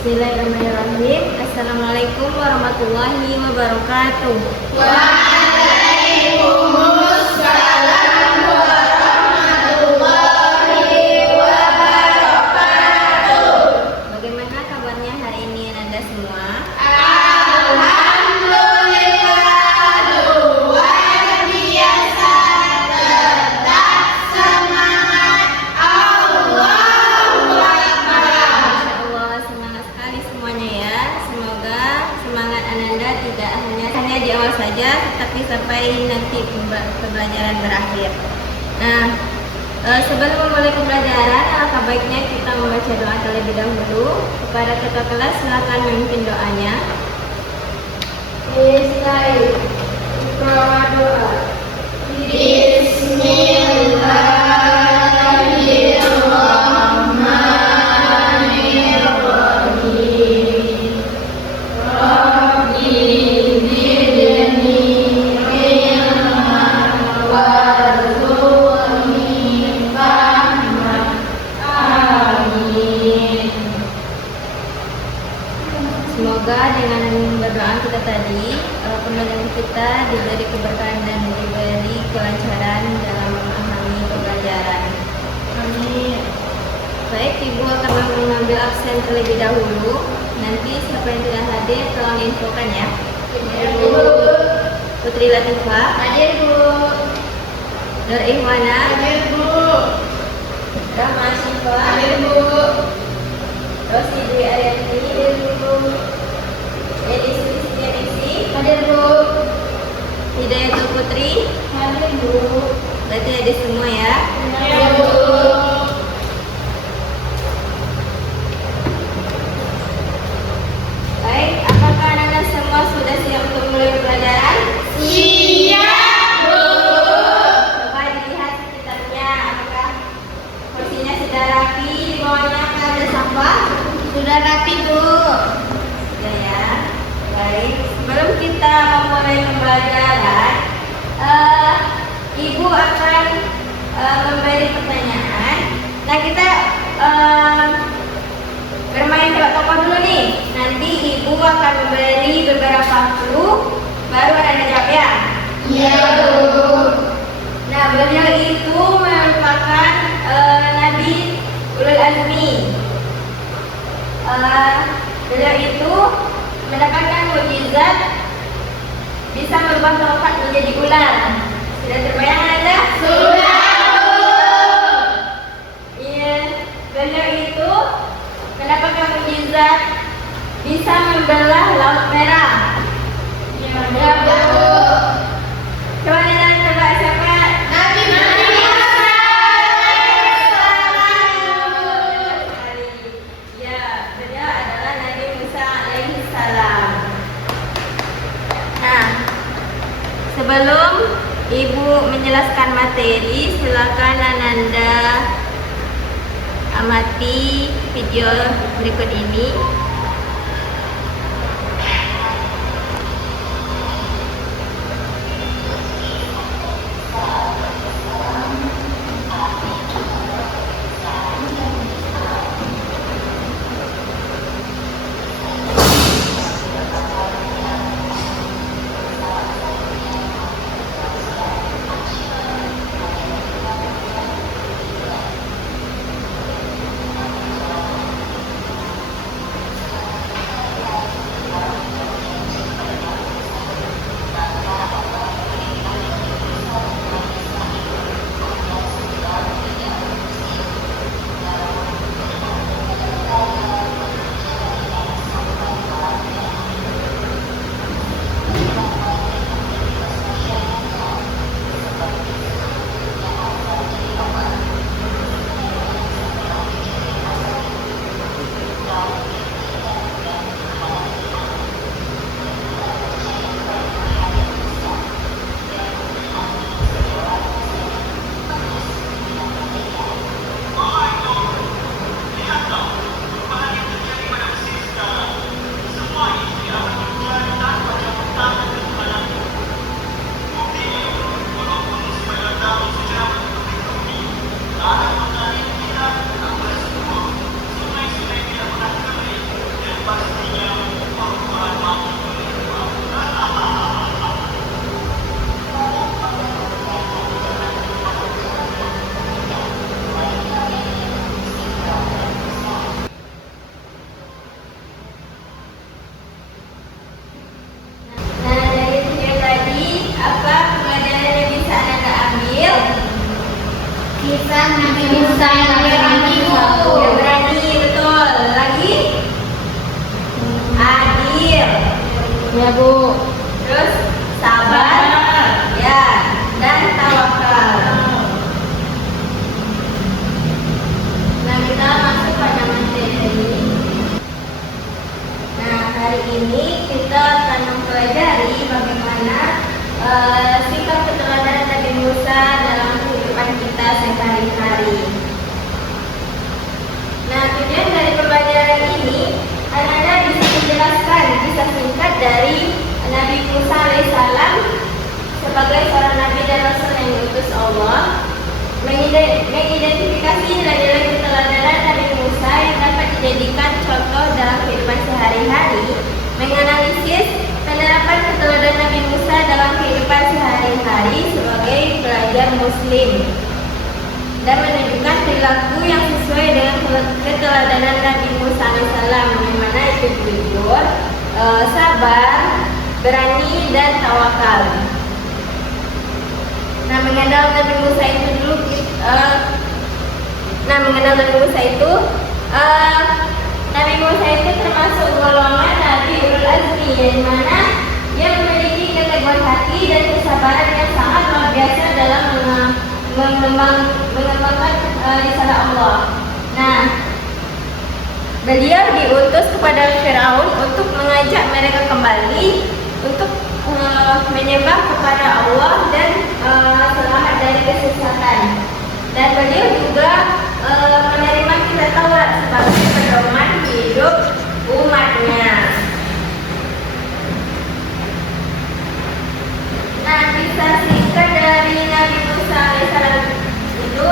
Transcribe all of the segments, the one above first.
Bismillahirrahmanirrahim. Assalamualaikum warahmatullahi wabarakatuh. Waalaikumsalam warahmatullahi wabarakatuh. Bagaimana kabarnya hari ini Anda semua? Alhamdulillah, luar biasa, tetap semangat. Allahu Akbar. Masya Allah, semangat sekali semuanya ya. Semoga semangat Ananda tidak hanya di awal saja, tetapi sampai nanti pembelajaran berakhir. Nah, sebelum memulai pembelajaran, alangkah baiknya kita membaca doa terlebih dahulu. Kepada ketua kelas, silakan memimpin doanya. Doa. Bismillahirrahmanirrahim. Rabbi zidni ilman warzuqni fahman. Amin. Semoga dengan berdoa kita tadi, pembelajaran kita diberi keberkahan dan diberi kelancaran dalam memahami pembelajaran. Amin. Baik, Ibu akan mengambil absen terlebih dahulu. Nanti siapa yang tidak hadir tolong infokan ya. Bu. Putri Latifah, Hadir, Bu. Nur Ihwana, Hadir, Bu. Rahma Syifa, Hadir, Bu. Rosi Dwi Ariyanti, Hadir, Bu. Edisi Kristianisi, Hadir, Bu. Hidayatul Putri. Hadir, Bu. Berarti hadir semua ya. Ya, Bu. Baik, apakah Anda semua sudah siap untuk mulai pelajaran? Siap, Bu. Coba dilihat sekitarnya, apakah kursinya sudah rapi, di bawahnya ada sampah? Sudah rapi, Bu. Sudah ya. Baik, sebelum kita memulai pembelajaran, Ibu akan memberi pertanyaan. Nah, kita bermain tebak tokoh dulu nih. Nanti Ibu akan memberi beberapa clue, baru Anda jawab ya. Iya, Bu. Nah, beliau itu merupakan Nabi Ulul Azmi. Beliau itu mendapatkan mukjizat bisa merubah tongkat menjadi ular. Sudah terbayang Anda? Sudah, Bu. Iya, beliau itu mendapatkan mukjizat bisa membelah Laut Merah. Iya, Bu. Coba Anda tebak siapa? Nabi Ya, beliau adalah Nabi Musa alaihi salam. Nah, sebelum Ibu menjelaskan materi, silakan Ananda amati video berikut ini. salam Nabi Musa yang berani, Bu. Yang berani, betul. Lagi? Adil. Ya, Bu. Terus sabar. Ya, dan tawakal. Nah, kita masuk pada materi. Nah, hari ini kita akan mempelajari bagaimana sikap keteladanan Nabi Musa dalam kehidupan kita sehari-hari. Nah, tujuan dari pembelajaran ini, Anda bisa menjelaskan kisah singkat dari Nabi Musa alaihissalam sebagai seorang nabi dan rasul yang diutus Allah, mengidentifikasi nilai-nilai keteladanan Nabi Musa yang dapat dijadikan contoh dalam kehidupan sehari-hari, menganalisis penerapan keteladanan Nabi Musa dalam kehidupan sehari-hari sebagai pelajar Muslim, dan menunjukkan perilaku yang sesuai dengan keteladanan Nabi Musa alaihissalam, yang mana itu jujur, sabar, berani, dan tawakal. Nah, mengenal Nabi Musa itu dulu, Nabi Musa itu termasuk golongan Nabi Ulul Azmi, yang mana dia memiliki keteguhan hati dan kesabaran yang sangat luar biasa dalam mengembangkan risalah Allah. Nah, beliau diutus kepada Firaun untuk mengajak mereka kembali untuk menyembah kepada Allah dan selamat dari kesesatan. Dan beliau juga menerima kitab Taurat sebagai pedoman hidup umatnya. Nah, kisah singkat dari Nabi Musa alaihissalam itu,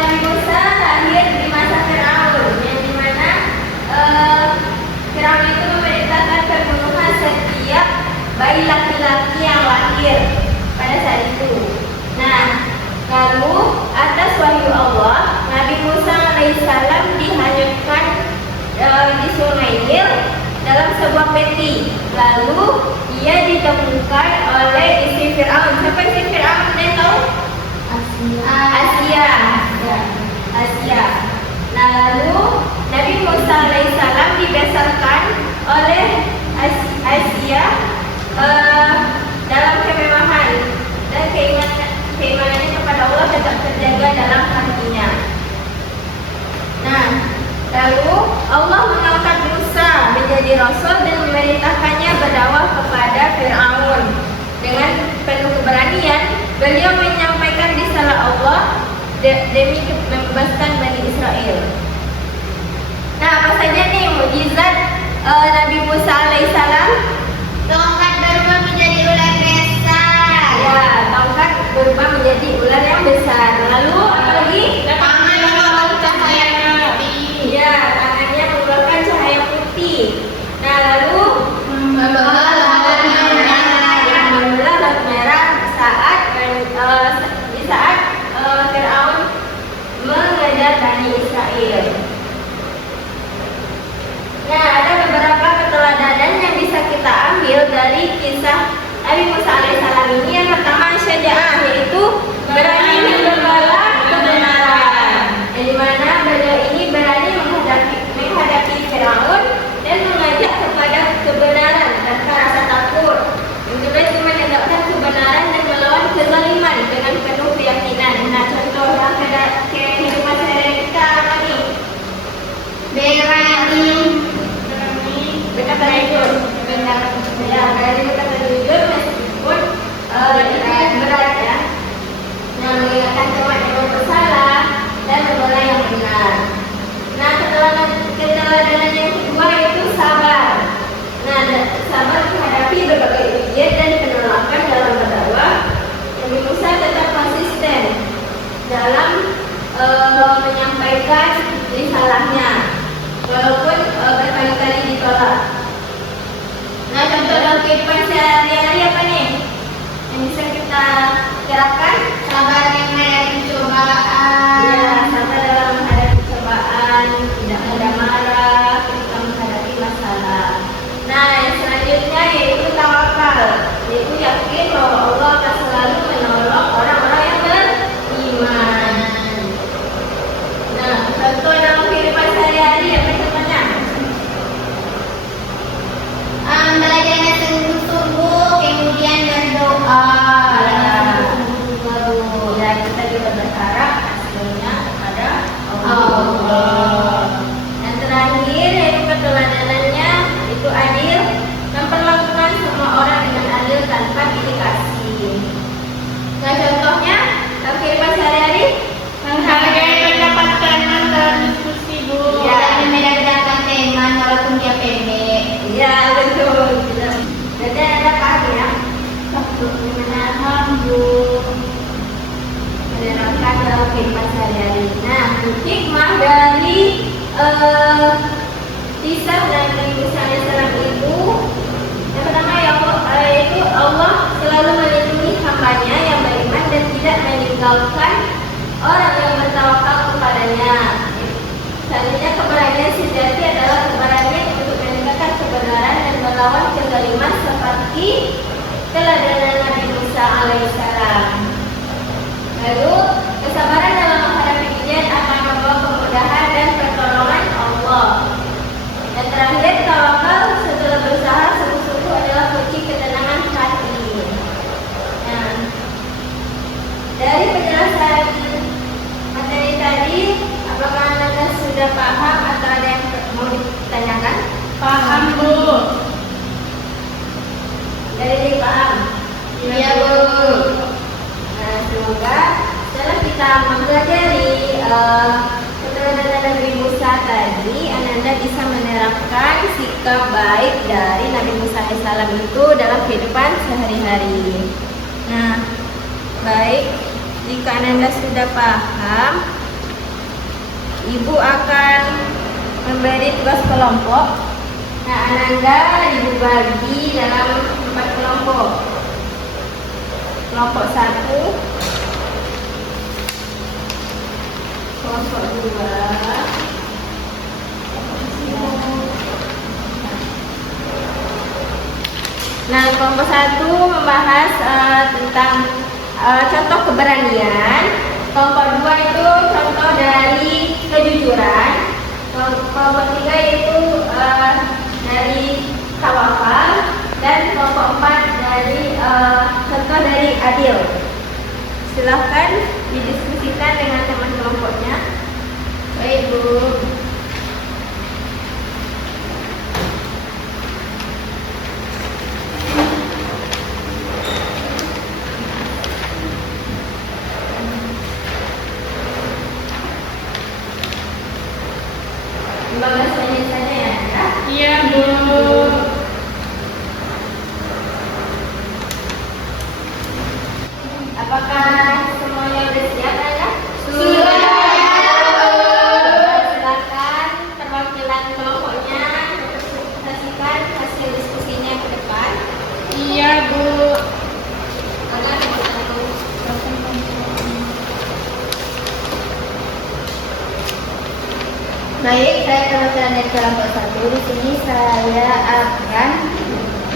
Nabi Musa lahir di masa Firaun, yang dimana Firaun itu memerintahkan pembunuhan setiap bayi laki-laki yang lahir pada saat itu. Nah, lalu atas wahyu Allah, Nabi Musa alaihissalam dihanyutkan di Sungai Nil dalam sebuah peti. Lalu ia ditemukan oleh istri Firaun. Siapa istri Firaun? Kalian tahu? Asia. Ya, Asia. Nah, lalu Nabi Musa alaihissalam dibesarkan oleh Asia dalam kemewahan, dan keimanannya kepada Allah tetap terjaga dalam hatinya. Nah, lalu Allah mengangkat Musa menjadi rasul dan memerintahkannya berdakwah kepada Firaun. Dengan penuh keberanian, beliau menyampaikan risalah Allah demi membebaskan Bani Israel. Nah, apa saja nih mukjizat Nabi Musa alaihissalam? Tongkat berubah menjadi ular besar. Ya, tongkat berubah menjadi ular yang besar. Lalu apa lagi? Tangan mengeluarkan cahaya putih. Ya, tangannya mengeluarkan cahaya putih. Nah, lalu Membawa laut merah di saat Firaun mengejar Bani Israel. Nah, ada beberapa keteladanan yang bisa kita ambil dari kisah Nabi Musa alaihissalam ini. Yang pertama, syaja'ah, yaitu berani membela kebenaran. Yang dimana beliau ini berani menghadapi Firaun dan mengajak kepada kebenaran tanpa rasa takut. Yang kedua, itu menegakkan kebenaran dan melawan kezaliman dengan penuh keyakinan. Nah, contoh yang kehidupan sehari-hari kita apa nih? berani. Berkata jujur, berkata jujur meskipun itu berat ya. Nah, mengingatkan teman yang bersalah dan membela yang benar. Nah, keteladanan yang kedua itu sabar. Nah, sabar menghadapi berbagai ujian dan penolakan dalam berdakwah. Nabi Musa tetap konsisten dalam menyampaikan risalahnya, walaupun berkali-kali ditolak. Nah, contoh dalam kehidupan sehari-hari apa nih yang bisa kita gerakan? Sabar menghadapi cobaan. Ya, sabar dalam menghadapi cobaan, tidak mudah marah ketika menghadapi masalah. Nah, yang selanjutnya yaitu tawakal, yaitu yakin bahwa Allah akan selalu menolong orang-orang yang beriman. kehidupan sehari-hari. Nah, hikmah dari kisah Nabi Musa alaihissalam itu yang pertama yaitu Allah selalu melindungi hambanya yang beriman dan tidak meninggalkan orang yang bertawakal kepadanya. Selanjutnya, keberanian sejati adalah keberanian untuk menegakkan kebenaran dan melawan kezaliman seperti teladan Nabi Musa alaihissalam. Lalu, kesabaran dalam menghadapi ujian akan membawa kemudahan dan pertolongan Allah. Dan terakhir, tawakal setelah berusaha sungguh-sungguh adalah kunci ketenangan hati. Nah, dari penjelasan materi tadi, apakah Anda sudah paham atau ada yang mau ditanyakan? Paham, Bu. Dari paham? Iya, Bu. Nah, semoga setelah kita mempelajari keteladanan Nabi Musa tadi, Anda bisa menerapkan sikap baik dari Nabi Musa alaihissalam itu dalam kehidupan sehari-hari. Nah, baik, jika Anda sudah paham, Ibu akan memberi tugas kelompok. Nah, Anda Ibu bagi dalam 4 kelompok. Kelompok 1, kelompok 2, nah, kelompok 1 membahas tentang contoh keberanian. Kelompok 2 itu contoh dari kejujuran. Kelompok 3 itu dari tawakal. Dan kelompok 4 dari contoh dari adil. Silahkan didiskusikan dengan teman kelompoknya. Baik, Bu. Pembahasannya saja ya, Anda? Iya, Bu. Apakah semuanya sudah siap, Anda? Sudah. Silakan perwakilan kelompoknya presentasikan hasil diskusinya ke depan. Iya, Bu. Karena Baik, saya perwakilan dari kelompok 1. Di sini saya akan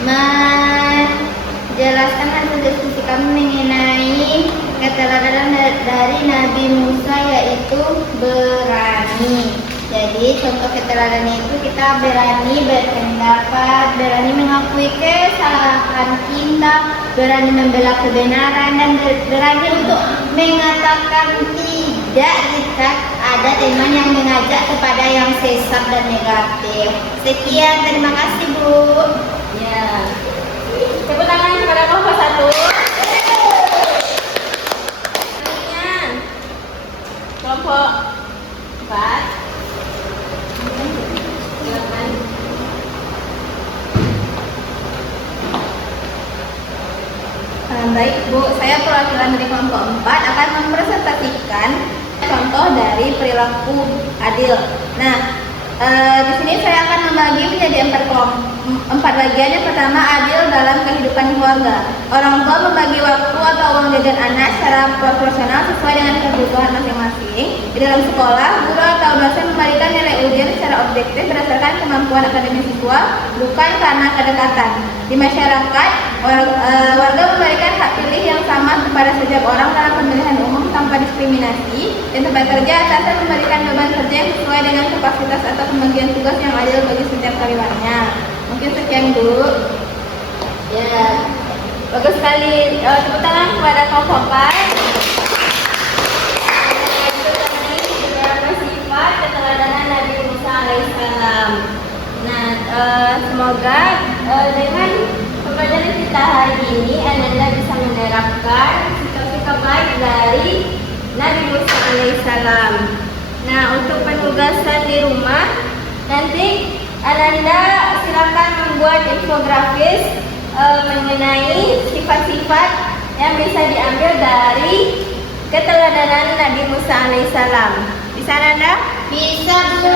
menjelaskan hasil diskusi kami mengenai keteladanan dari Nabi Musa, yaitu berani. Jadi contoh keteladanan itu kita berani berpendapat, berani mengakui kesalahan kita, berani membela kebenaran, dan berani untuk mengatakan tidak jika ada teman yang mengajak kepada yang sesat dan negatif. Sekian, terima kasih, Bu. ya. Tepuk tangan kepada kelompok 1. Selanjutnya kelompok 4. Silakan. Baik, Bu, saya perwakilan dari kelompok 4 akan mempresentasikan contoh dari perilaku adil. Nah, di sini saya akan membagi menjadi 4 bagian. Yang pertama, adil dalam kehidupan keluarga. Orang tua membagi waktu atau uang jajan anak secara proporsional sesuai dengan kebutuhan masing-masing. Di dalam sekolah, guru atau dosen memberikan nilai ujian secara objektif berdasarkan kemampuan akademis siswa, bukan karena kedekatan. Di masyarakat, warga memberikan hak pilih yang sama kepada setiap orang dalam pemilihan umum tanpa diskriminasi. Dan tempat kerja, atasan memberikan beban kerja yang sesuai dengan kapasitas atau pembagian tugas yang adil bagi setiap karyawannya. Mungkin sekian, Bu. Ya, bagus sekali. Tepuk tangan kepada kelompok 4. Itu tadi beberapa sifat keteladanan Nabi Musa alaihissalam. Nah, semoga dengan pembelajaran kita hari ini Anda bisa menerapkan sikap-sikap baik dari Nabi Musa alaihissalam. Nah, untuk penugasan di rumah, nanti Anda silakan membuat infografis mengenai sifat-sifat yang bisa diambil dari keteladanan Nabi Musa alaihissalam. Bisa Nanda? Bisa, Bu.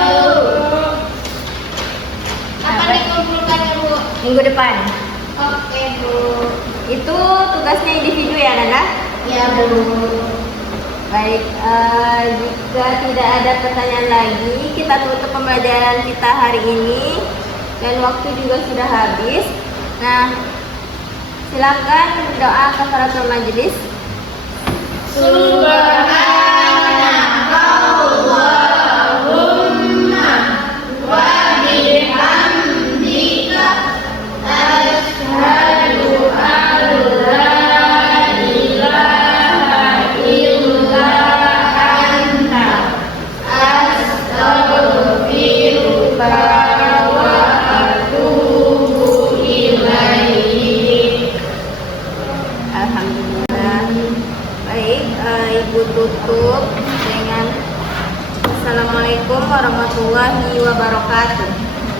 Kapan dikumpulkannya, Bu? Minggu depan. Oke, Bu. Itu tugasnya individu ya Nanda? Ya, Bu. Baik, jika tidak ada pertanyaan lagi, kita tutup pembelajaran kita hari ini dan waktu juga sudah habis. Nah, silakan doa kafaratul majelis. Subhanakallahumma wa bihamdika asyhadu an la ilaha illa anta astaghfiruka wa atubu ilaik. Alhamdulillah. Baik, Ibu tutup dengan Assalamualaikum warahmatullahi wabarakatuh.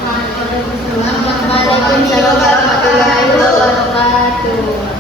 Waalaikumsalam warahmatullahi wabarakatuh.